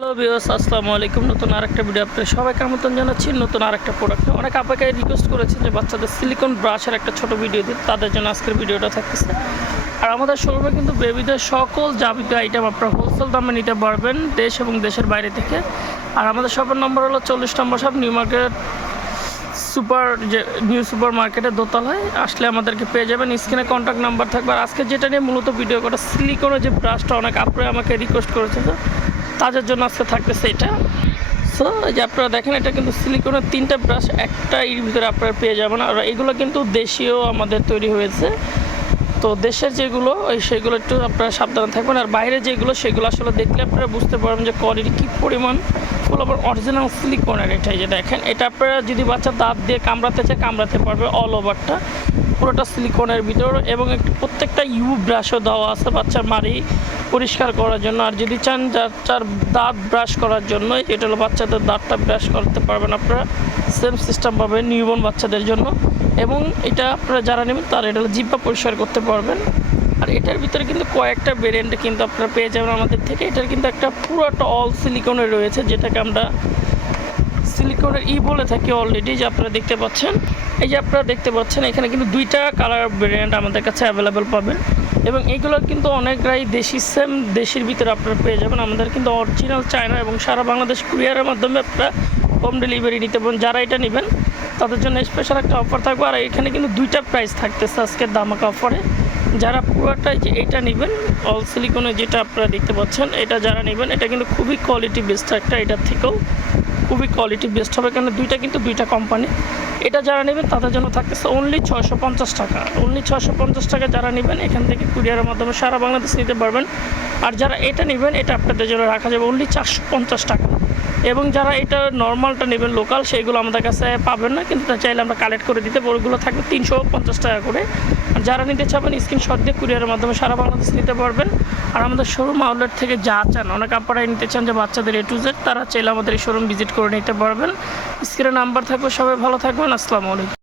Hello বিওস আসসালামু আলাইকুম। নতুন আরেকটা ভিডিও আপনাদের সবাইকে আমন্ত্রণ জানাচ্ছি। নতুন আরেকটা প্রোডাক্ট অনেক আপনাকে রিকোয়েস্ট করেছে যে বাচ্চাদের সিলিকন ব্রাশের একটা ছোট ভিডিও দিন। তাদের জন্য আজকের ভিডিওটা থাকতেছে। আর আমাদের শোরুমে কিন্তু বেবিদের সকল যাবতীয় আইটেম আপনারা হোলসেল দামে নিতে পারবেন দেশ এবং দেশের বাইরে থেকে। আর আমাদের শপের নম্বর হলো চল্লিশ নম্বর সব নিউ মার্কেট সুপার যে নিউ সুপার মার্কেটের দোতলায়। আসলে আমাদেরকে পেয়ে যাবেন। স্ক্রিনে কন্ট্যাক্ট নাম্বার থাকবে। আর আজকে যেটা নিয়ে মূলত ভিডিও করা সিলিকনের যে ব্রাশটা অনেক আপনারা আমাকে রিকোয়েস্ট করেছে। তাদের জন্য আজকে থাকতেছে এটা। সো যে আপনারা দেখেন, এটা কিন্তু সিলিকনের তিনটা ব্রাশ একটা এর ভিতরে আপনারা পেয়ে যাবেন। আর এগুলো কিন্তু দেশীয় আমাদের তৈরি হয়েছে। তো দেশের যেগুলো, ওই সেগুলো একটু আপনারা সাবধানে থাকবেন। আর বাইরে যেগুলো, সেগুলো আসলে দেখলে আপনারা বুঝতে পারবেন যে কোয়ালিটি কী পরিমাণ। ফুল আবার অরিজিনাল সিলিকনের এটাই যে দেখেন। এটা আপনারা যদি বাচ্চা দাঁত দিয়ে কামড়াতে চায়, কামড়াতে পারবে অল ওভারটা পুরোটা সিলিকনের ভিতর এবং একটু প্রত্যেকটা ইউ ব্রাশও দেওয়া আছে বাচ্চার মারি পরিষ্কার করার জন্য। আর যদি চান বাচ্চার দাঁত ব্রাশ করার জন্য, এটা হলো বাচ্চাদের দাঁতটা ব্রাশ করতে পারবেন আপনারা। সেম সিস্টেম পাবেন নিউবর্ন বাচ্চাদের জন্য। এবং এটা আপনারা যারা নেবেন তারা এটা জিব্বা পরিষ্কার করতে পারবেন। আর এটার ভিতরে কিন্তু কয়েকটা ভেরিয়েন্ট কিন্তু আপনারা পেয়ে যাবেন আমাদের থেকে। এটার কিন্তু একটা পুরোটা অল সিলিকনের রয়েছে, যেটাকে আমরা সিলিকনের ই বলে থাকি অলরেডি যে আপনারা দেখতে পাচ্ছেন। এই যে আপনারা দেখতে পাচ্ছেন, এখানে কিন্তু দুইটা কালার ভেরিয়েন্ট আমাদের কাছে অ্যাভেলেবেল পাবেন। এবং এইগুলো কিন্তু অনেকটাই দেশি সেম দেশের ভিতরে আপনারা পেয়ে যাবেন। আমাদের কিন্তু অরিজিনাল চায়না এবং সারা বাংলাদেশ কুরিয়ারের মাধ্যমে আপনারা হোম ডেলিভারি নিতে পারেন যারা এটা নেবেন, তাদের জন্য স্পেশাল একটা অফার থাকবে। আর এখানে কিন্তু দুইটা প্রাইস থাকতেছে আজকের দামাকা অফারে যারা পুরোটাই যে এটা নেবেন অল সিলিকনে যেটা আপনারা দেখতে পাচ্ছেন, এটা যারা নেবেন, এটা কিন্তু খুবই কোয়ালিটি বেস্ট একটা, এটার থেকেও। খুবই কোয়ালিটি বেস্ট হবে কেন? দুইটা কিন্তু দুইটা কোম্পানি এটা যারা নেবেন তাদের জন্য থাকতেছে অনলি ছয়শো পঞ্চাশ টাকা। অনলি ছয়শো পঞ্চাশ টাকা যারা নেবেন, এখান থেকে কুরিয়ারের মাধ্যমে সারা বাংলাদেশ নিতে পারবেন। আর যারা এটা নেবেন, এটা আপনাদের জন্য রাখা যাবে অনলি চারশো পঞ্চাশ টাকা। এবং যারা এটা নর্মালটা নেবেন লোকাল সেইগুলো আমাদের কাছে পাবেন না, কিন্তু চাইলে আমরা কালেক্ট করে দিতে ওগুলো থাকবে তিনশো পঞ্চাশ টাকা করে। আর যারা নিতে চাবেন স্ক্রিনশট দিয়ে কুরিয়ারের মাধ্যমে সারা বাংলাদেশ নিতে পারবেন। আর আমাদের শোরুম আউটলেট থেকে যা চান, অনেক আপনারাই নিতে চান যে বাচ্চাদের এ টু জেড তারা চাইলে আমাদের এই শোরুম ভিজিট করে নিতে পারবেন। স্ক্রিনে নাম্বার থাকবে, সবাই ভালো থাকবেন। আসসালামু আলাইকুম।